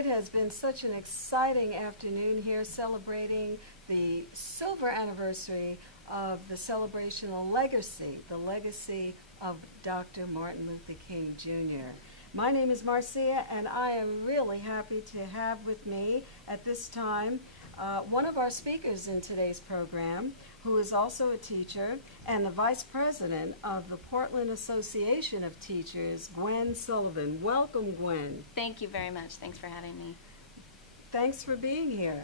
it has been such an exciting afternoon here celebrating the silver anniversary of the celebration of the legacy of Dr. Martin Luther King Jr. My name is Marcia, and I am really happy to have with me at this time one of our speakers in today's program, who is also a teacher and the Vice President of the Portland Association of Teachers, Gwen Sullivan. Welcome, Gwen. Thank you very much. Thanks for having me. Thanks for being here.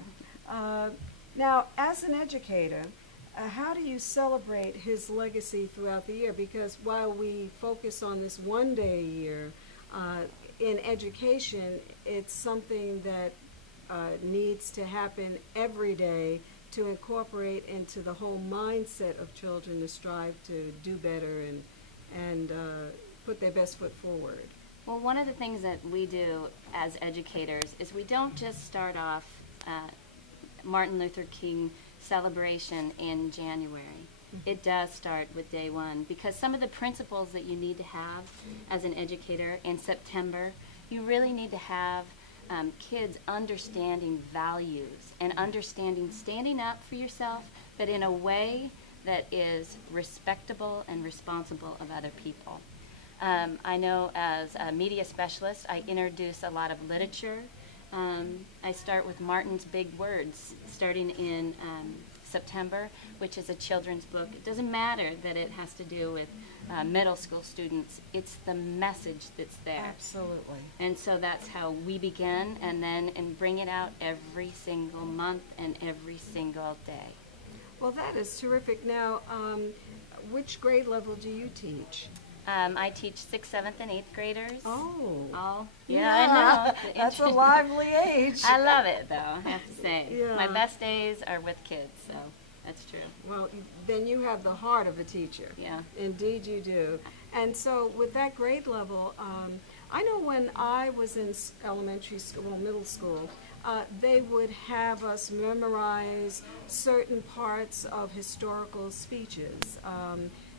Now, as an educator, how do you celebrate his legacy throughout the year? Because while we focus on this one day a year, in education, it's something that needs to happen every day to incorporate into the whole mindset of children to strive to do better and put their best foot forward. Well, one of the things that we do as educators is we don't just start off Martin Luther King celebration in January. It does start with day one, because some of the principles that you need to have as an educator in September, you really need to have kids understanding values and understanding standing up for yourself, but in a way that is respectable and responsible of other people. I know as a media specialist, I introduce a lot of literature. I start with Martin's Big Words, starting in September, which is a children's book. It doesn't matter that it has to do with middle school students. It's the message that's there. Absolutely. And so that's how we begin, and bring it out every single month and every single day. Well, that is terrific. Now, which grade level do you teach? I teach 6th, 7th, and 8th graders. Oh. Yeah, I know. That's a lively age. I love it, though, I have to say. Yeah. My best days are with kids, so that's true. Well, then you have the heart of a teacher. Yeah. Indeed you do. And so with that grade level, I know when I was in elementary school, well, middle school, they would have us memorize certain parts of historical speeches.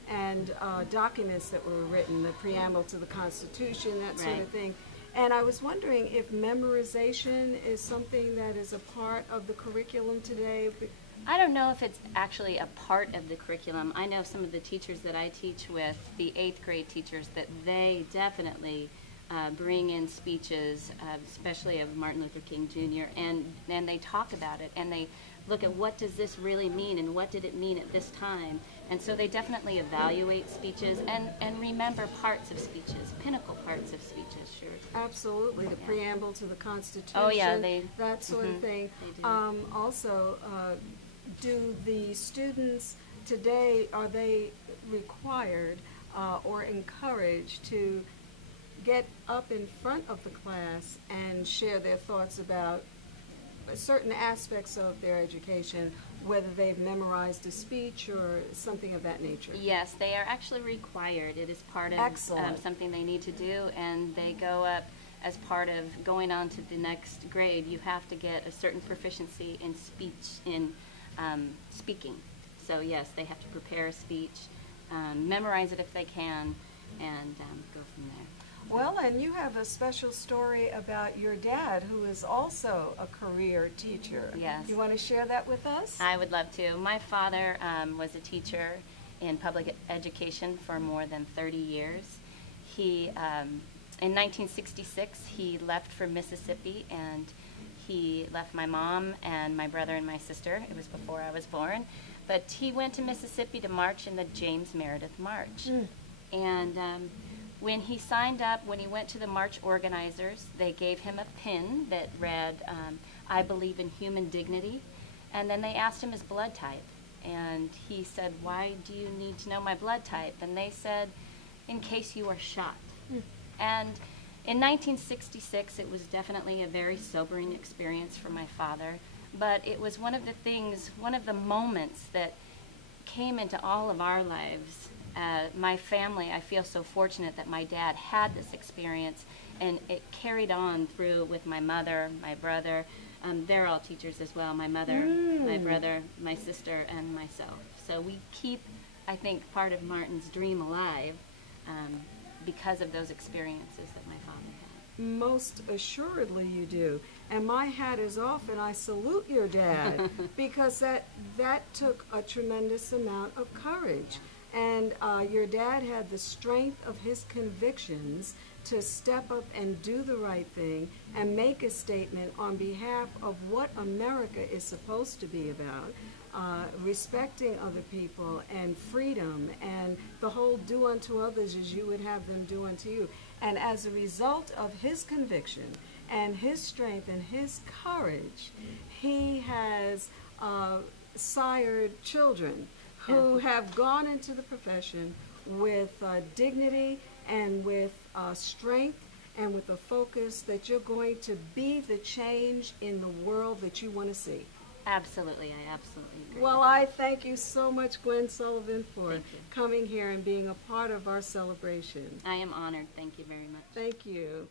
And documents that were written, the preamble to the Constitution, that sort of thing. And I was wondering if memorization is something that is a part of the curriculum today. I don't know if it's actually a part of the curriculum. I know some of the teachers that I teach with, the 8th grade teachers, that they definitely bring in speeches, especially of Martin Luther King Jr., and they talk about it, and they look at what does this really mean, and what did it mean at this time. And so they definitely evaluate speeches and remember parts of speeches, pinnacle parts of speeches, sure. Absolutely, the preamble to the Constitution, oh, yeah, that sort of thing. They do. Also, do the students today, are they required or encouraged to get up in front of the class and share their thoughts about certain aspects of their education, whether they've memorized a speech or something of that nature? Yes, they are actually required. It is part of something they need to do, and they go up as part of going on to the next grade. You have to get a certain proficiency in speaking. So yes, they have to prepare a speech, memorize it if they can, and go from there. Well, and you have a special story about your dad, who is also a career teacher. Yes. You want to share that with us? I would love to. My father was a teacher in public education for more than 30 years. He, in 1966, he left for Mississippi, and he left my mom and my brother and my sister. It was before I was born. But he went to Mississippi to march in the James Meredith March. And when he signed up, when he went to the march organizers, they gave him a pin that read, I believe in human dignity. And then they asked him his blood type. And he said, why do you need to know my blood type? And they said, in case you are shot. And in 1966, it was definitely a very sobering experience for my father. But it was one of the things, one of the moments that came into all of our lives. My family, I feel so fortunate that my dad had this experience, and it carried on through with my mother, my brother. They're all teachers as well, my mother, my brother, my sister, and myself. So we keep, I think, part of Martin's dream alive because of those experiences that my father had. Most assuredly you do. And my hat is off and I salute your dad because that took a tremendous amount of courage. And your dad had the strength of his convictions to step up and do the right thing and make a statement on behalf of what America is supposed to be about, respecting other people and freedom and the whole do unto others as you would have them do unto you. And as a result of his conviction and his strength and his courage, he has sired children who have gone into the profession with dignity and with strength and with a focus that you're going to be the change in the world that you want to see. Absolutely, I absolutely agree. Well, I thank you so much, Gwen Sullivan, for Thank you. coming here and being a part of our celebration. I am honored. Thank you very much. Thank you.